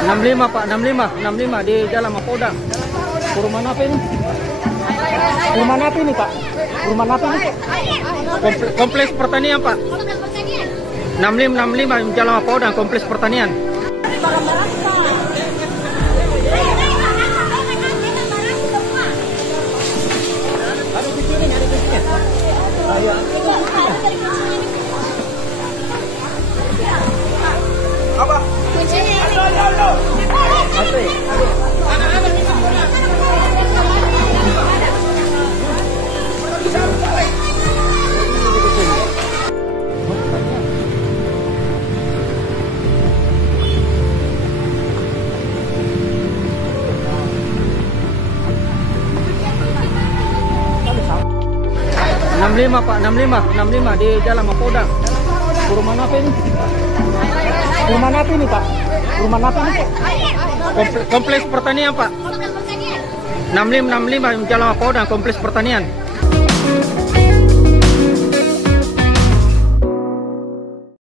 65 Pak, 65 di Jalan Mapolda. Perumahan apa ini? Perumahan apa ini Pak? Perumahan apa ini? Kompleks pertanian Pak. 65 Jalan Mapolda, kompleks pertanian. Apa? Pak, 65 di Jalan Mapolda. Perumahan apa ini? Perumahan apa ini Pak? Perumahan apa ini? Kompleks pertanian Pak. 65 Jalan Mapolda, kompleks pertanian.